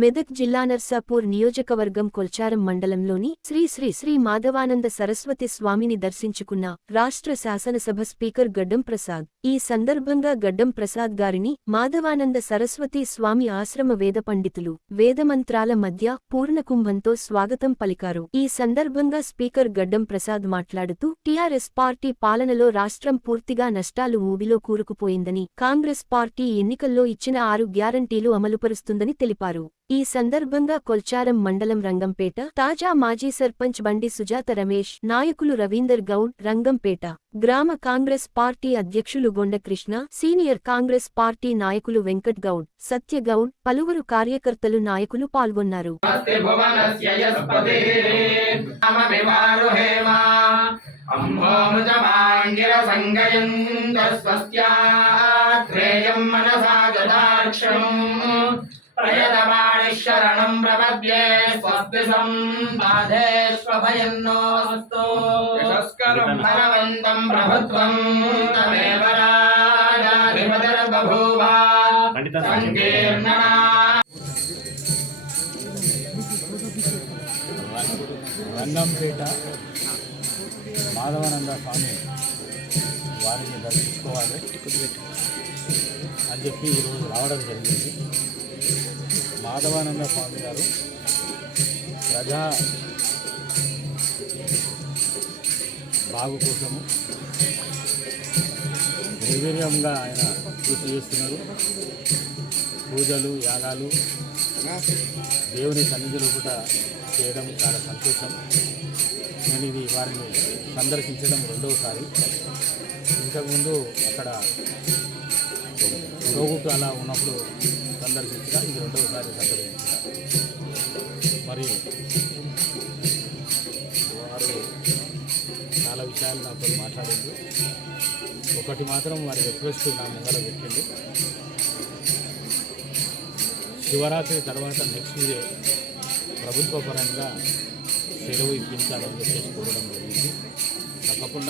మెదక్ జిల్లా నర్సాపూర్ నియోజకవర్గం కొల్చారం మండలంలోని శ్రీ శ్రీ శ్రీ మాధవానంద సరస్వతి స్వామిని దర్శించుకున్న రాష్ట్ర శాసనసభ స్పీకర్ గడ్డం ప్రసాద్. ఈ సందర్భంగా గడ్డం ప్రసాద్ గారిని మాధవానంద సరస్వతి స్వామి ఆశ్రమ వేద పండితులు వేదమంత్రాల మధ్య పూర్ణకుంభంతో స్వాగతం పలికారు. ఈ సందర్భంగా స్పీకర్ గడ్డం ప్రసాద్ మాట్లాడుతూ టీఆర్ఎస్ పార్టీ పాలనలో రాష్ట్రం పూర్తిగా నష్టాలు ఊబిలో కూరుకుపోయిందని, కాంగ్రెస్ పార్టీ ఎన్నికల్లో ఇచ్చిన 6 గ్యారంటీలు అమలుపరుస్తుందని తెలిపారు. ఈ సందర్భంగా కొల్చారం మండలం రంగంపేట తాజా మాజీ సర్పంచ్ బండి సుజాత రమేష్, నాయకులు రవీందర్ గౌడ్, రంగంపేట గ్రామ కాంగ్రెస్ పార్టీ అధ్యక్షులు గొండకృష్ణ, సీనియర్ కాంగ్రెస్ పార్టీ నాయకులు వెంకట్ గౌడ్, సత్యగౌడ్, పలువురు కార్యకర్తలు నాయకులు పాల్గొన్నారు. ప్రయతమాణిశరణం ప్రపద్యే స్వస్తి సంపాదేష్వభయన్నోస్తు యశస్కరం భగవంతం ప్రభుత్వం తమేవ రాజాధిపతిర్బభూవ సంకీర్ణనా. రంగంపేట మాధవానంద స్వామి వారిని దర్శించుకోవాలి అని చెప్పి ఈరోజు రావడం జరిగింది. మాధవానంద స్వామి గారు ప్రజా బాగు కోసము నిర్వీర్యంగా ఆయన కృషి చేస్తున్నారు. పూజలు, యాగాలు దేవుని సన్నిధిలో కూడా చేయడం చాలా సంతోషం. నేను ఇది వారిని సందర్శించడం 2వసారి. ఇంతకుముందు అక్కడ రోగుకు అలా ఉన్నప్పుడు సందర్శించగా ఇది 2వసారి సందర్శించగా మరి వారు చాలా విషయాలు నాతో మాట్లాడింది. ఒకటి మాత్రం వారి రిక్వెస్ట్ నా ముంగడ పెట్టింది, శివరాత్రి తర్వాత నెక్స్ట్ డే ప్రభుత్వ పరంగా సెలవు ఇప్పించాలని చెప్పేసి కోరడం జరిగింది. తప్పకుండా